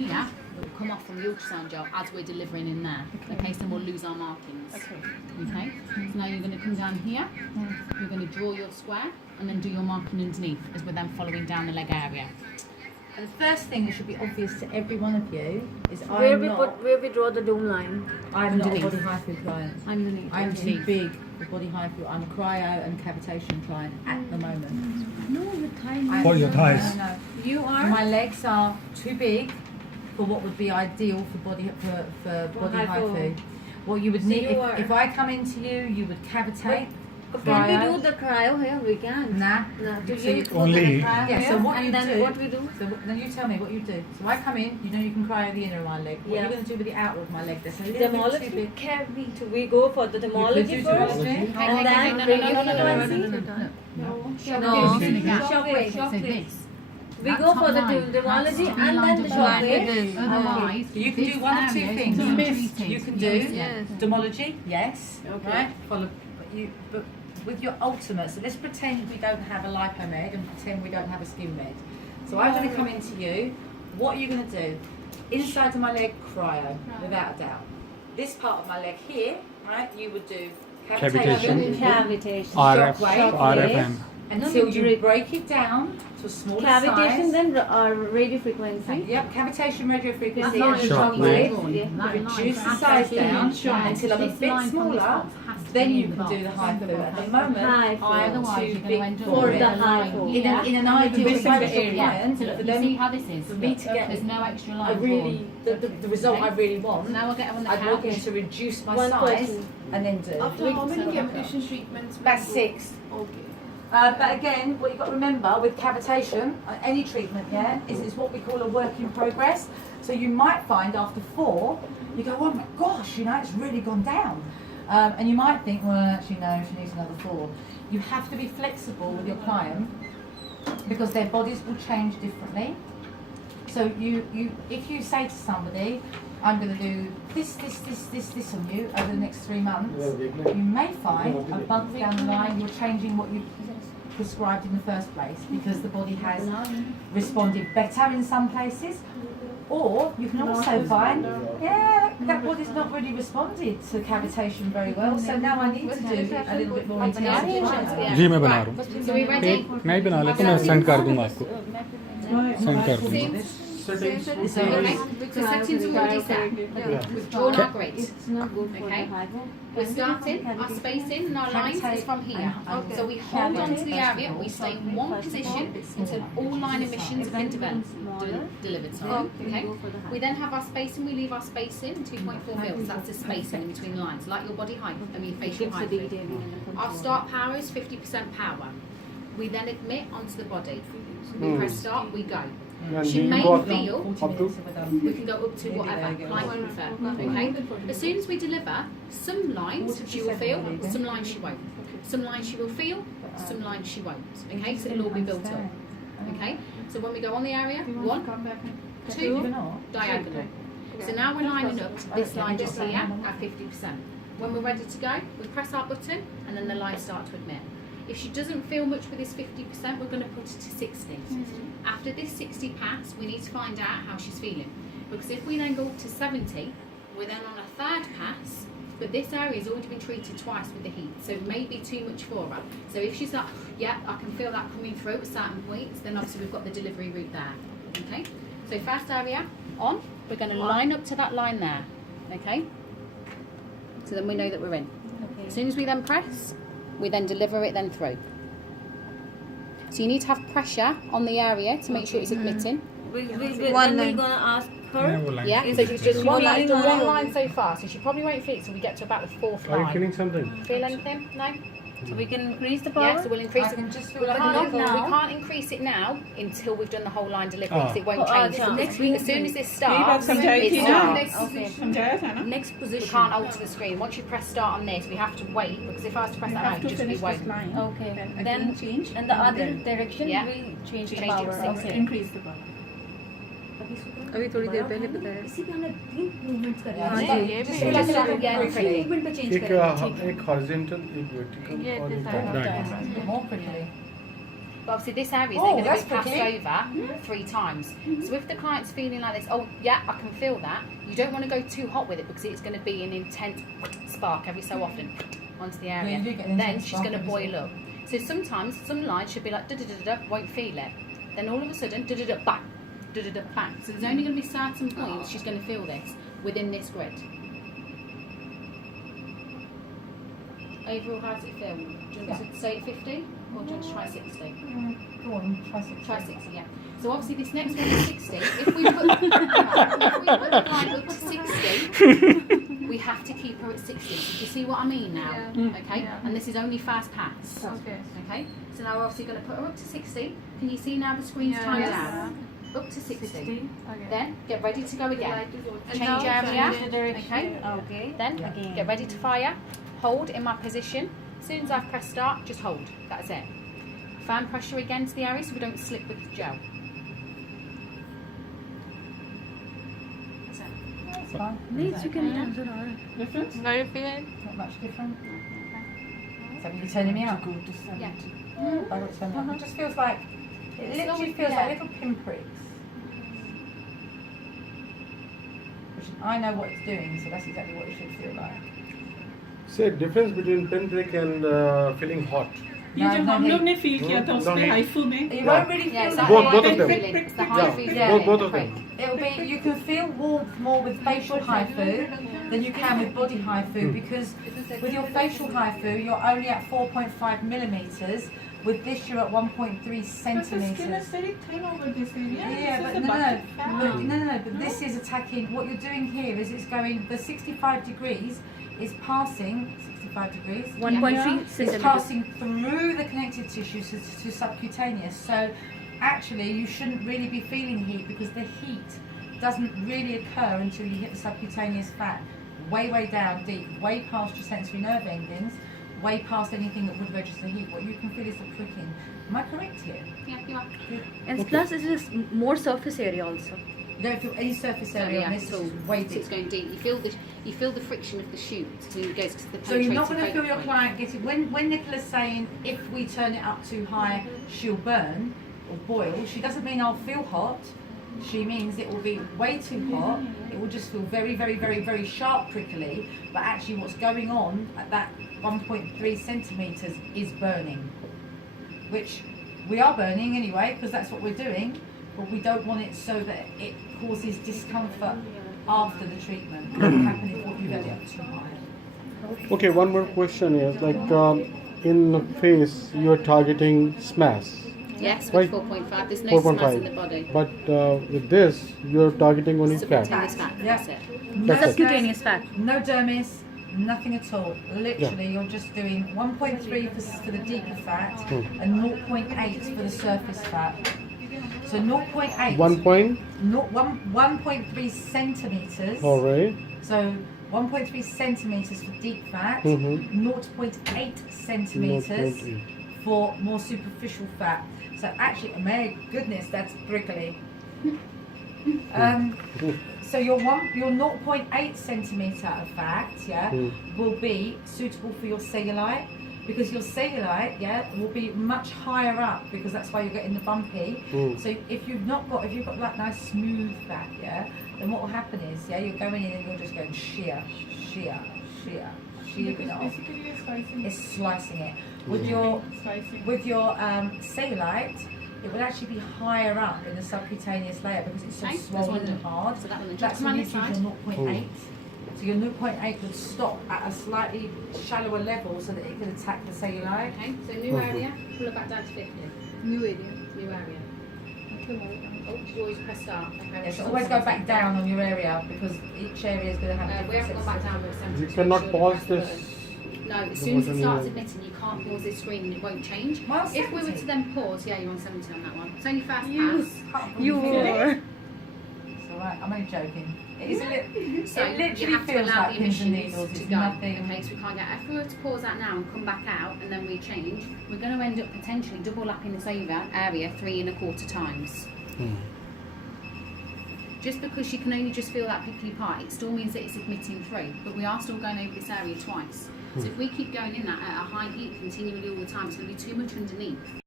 Yeah, it will come off from the ultrasound gel as we're delivering in there. Okay, so we'll lose our markings. Okay. So now you're going to come down here. You're going to draw your square and then do your marking underneath as we're then following down the leg area. And the first thing that should be obvious to every one of you is where we draw the dome line. I'm not a body HIFU client. Underneath. I'm too big for body HIFU. I'm a cryo and cavitation client at the moment. No, your thigh. For your thighs. No. You are. My legs are too big for what would be ideal for body HIFU. What you would So need you if I come into you, you would cavitate. Can we do the cryo here? We can. Nah. Do So you only- Yeah, so what and you then do, what we do? so then you tell me what you do. So I come in, you know you can cryo the inner of my leg. What Yeah. are you going to do with the outer of my leg? That's a little bit too Demology big. cavity. We go for the demology do first. demology. And then No, bring no, you no, for no, the no, one. Shockwave. Shockwave. So this. We That go top for the line, demology that's to be and lined then the up like shockwave. this. Otherwise, So you can do this one of two area is things. gonna be treated. You can do Yes. demology, yes, Okay. right? But with your ultimate, so let's pretend we don't have a lipomed and pretend we don't have a skin med. So I'm going to come into you. What are you going to do? Inside of my leg, cryo, without a doubt. This part of my leg here, right? You would do Cavitation. Cavitation. RF, Shockwave. RFM. until you break it down to a smaller Cavitation, size. then radio frequency. Yep, cavitation, radio frequency, That's and not shockwave. Reduce the size down until I'm a bit smaller. Then you can do the HIFU. At the moment, I'm too big For the HIFU. In an ideal client, for You see them, how this is? for me to get There's no extra I line really, the result I really want, Now we'll get her on the I'd want couch. them to reduce my One size person. and then do. After how many cavitation treatments? About 6. Okay. But again, what you've got to remember with cavitation, any treatment, is what we call a work in progress. So you might find after 4, you go, oh my gosh, it's really gone down. And you might think, well, actually no, she needs another 4. You have to be flexible with your client because their bodies will change differently. So if you say to somebody, I'm going to do this on you over the next 3 months, you may find a month down the line you're changing what you prescribed in the first place because the body has responded better in some places. Or you can also find, that body's not really responded to cavitation very well, so now I need to do a little bit more intervention. जी मैं बना रहा हूँ. So we ready? मैं ही बना लेता हूँ, मैं send कर दूँगा आपको. सेंड कर दूँगा. Okay, so settings are already set. We've drawn our grade. It's not good for Okay. the HIFU. We're starting, our spacing and our lines is from here. So we hold on to the area, we stay in one position until all line emissions have been delivered. Sorry. Okay. We then have our spacing, we leave our spacing 2.4 mils. That's the spacing in between lines, like your body height, facial height. Our start power is 50% power. We then admit onto the body. We press start, we go. She may feel we can go up to whatever line we prefer. Okay. As soon as we deliver, some lines she will feel, some lines she won't. Some lines she will feel, some lines she won't. Okay, so it'll all be built up. Okay. So when we go on the area, 1, 2, diagonal. So now we're lining up to this line just here at 50%. When we're ready to go, we press our button and then the lines start to admit. If she doesn't feel much with this 50%, we're going to put it to 60. After this 60 pass, we need to find out how she's feeling. Because if we then go up to 70, we're then on a 3rd pass, but this area has already been treated twice with the heat, so it may be too much for her. So if she's like, yeah, I can feel that coming through at certain points, then obviously we've got the delivery route there. Okay? So first area, on, we're going to line up to that line there. Okay? So then we know that we're in. Okay. As soon as we then press, we then deliver it then through. So you need to have pressure on the area to make sure it's admitting. We're going to ask her. Yeah, so she's just one line so far, so she probably won't feel it till we get to about the 4th line. Are you feeling something? Feel anything? No? So we can increase the power? Yeah, so we'll increase I it. can just feel We like can't increase it now until we've done the whole line delivery because it won't change. next As soon as this starts, it starts. Next We position. can't alter the screen. Once you press start on this, we have to wait because if I was to press that out, it won't. Okay. Then change. And the other direction Yeah. will change the Change it to power. 60. Increase the power. अभी थोड़ी देर पहले बताया इसी पे हमने 3 movements करने हाँ हैं जी, just just like like again, that movement पे चेंज एक करेंगे एक हॉरिजॉन्टल एक वर्टिकल और एक diagonal. more quickly. But obviously this area is Oh, then going that's to be passed pretty. over 3 times. So if the client's feeling like this, oh yeah, I can feel that, you don't want to go too hot with it because it's going to be an intense spark every so often onto the area. you do get an Then intense she's going to spark, boil up. So sometimes some lines should be like da da da da, won't feel it. Then all of a sudden da da da bang, da da da bang. So there's only going to be certain points she's going to feel this within this grid. Overall, how does it feel? Do you want to say 50 or do you want to try 60? Go on, try 60. Try 60, yeah. So obviously this next one is 60. If we put the line up to 60, we have to keep her at 60. So do you see what I mean now? Yeah. Okay? Yeah. And this is only fast pass. Okay. Okay? So now we're obviously going to put her up to 60. Can you see now the screen's timed Yes. down? Up to 60. Okay. Then get ready to go again. And Change now area. Okay? Okay. Then get ready to fire. Hold in my position. As soon as I've pressed start, just hold. That's it. Fan pressure against the area so we don't slip with the gel. That's it. That's fine. Needs you can answer all. Difference? Now you feel it? Not much different. Okay. So you're turning me out? Yeah. I got turned out. It just feels like, it literally feels like little pinpricks. Which I know what it's doing, so that's exactly what it should feel like. Say difference between pinprick and feeling hot. ये जो हम लोग ने feel किया था No, उसमें no. HIFU में You won't really Yeah, feel it's that. Both of them. It's the HIFU Yeah. feeling, Both the of them. prick. It'll be, you can feel warmth more with facial HIFU than you can with body HIFU because with your facial HIFU you're only at 4.5 millimeters. With this you're at 1.3 But the skin is centimeters. very thin over this area. Yeah, This but is a no, bucket no, fat. no. But this is attacking. What you're doing here is it's going. The 65 degrees is passing 65 degrees. 1.3 It's centimeters. passing through the connective tissues to subcutaneous. So actually, you shouldn't really be feeling heat because the heat doesn't really occur until you hit the subcutaneous fat, way down deep, way past your sensory nerve endings, way past anything that would register heat. What you can feel is the pricking. Am I correct here? Yeah, you are. And plus it is more surface area also. You don't feel any surface area on this. at all. It's way So deep. it's going deep. You feel the friction of the shoot as it goes to the So you're not penetrating going to feel focal your point. client getting, when Nicola's saying if we turn it up too high she'll burn or boil, she doesn't mean I'll feel hot, she means it will be way too hot, it will just feel very sharp prickly, but actually what's going on at that 1.3 centimetres is burning, which we are burning anyway because that's what we're doing, but we don't want it so that it causes discomfort after the treatment. What will happen if what you get up too high? Okay, one more question is like in the face you're targeting SMAS, Yes, Right. with 4.5. There's no SMAS in the 4.5, body. but with this you're targeting only fat. Subcutaneous fat. Yeah. That's it. No Subcutaneous fat. No dermis, nothing at all. Literally, you're just doing 1.3 for the deeper fat and 0.8 for the surface fat. So 0.8. 1.3 centimeters. All right. So 1.3 centimeters for deep fat, Mm-hmm. 0.8 centimeters 0.8. for more superficial fat. So actually, my goodness, that's prickly. So your 0.8 centimeter of fat, will be suitable for your cellulite, because your cellulite, will be much higher up, because that's why you're getting the bumpy. So if you've got like nice smooth fat, then what will happen is, you're going in and you're just going shear it off. Basically it's slicing. It's slicing it. With your cellulite, it would actually be higher up in the subcutaneous layer because it's so Okay, that's swollen wonderful. and hard. So that one, That's come when on you this use side. your 0.8. So your 0.8 would stop at a slightly shallower level so that it could attack the cellulite. Okay, so new area, pull it back down to 50. New area. New area. Oh, did you always press start? Okay, Yes, so always go back down on your area because each area is going to have a we haven't different gone back sensitivity. down with a You sensor. cannot Make sure pause the this. No, as the soon as it button starts here. admitting, you can't pause this screen and it won't change. Well, If we were 70. to then pause, you're on 70 on that one. It's only fast You- pass. You are. It's alright, I'm only joking. It is a little. So It literally you have to feels allow like the pins and emissions needles. to It's go. nothing. Okay, so we can't get. If we were to pause that now and come back out and then re-change, we're going to end up potentially double lapping this over area 3 1/4 times. Just because you can only just feel that prickly part, it still means that it's admitting through. But we are still going over this area twice. So if we keep going in that at a high heat continually all the time, it's going to be too much underneath.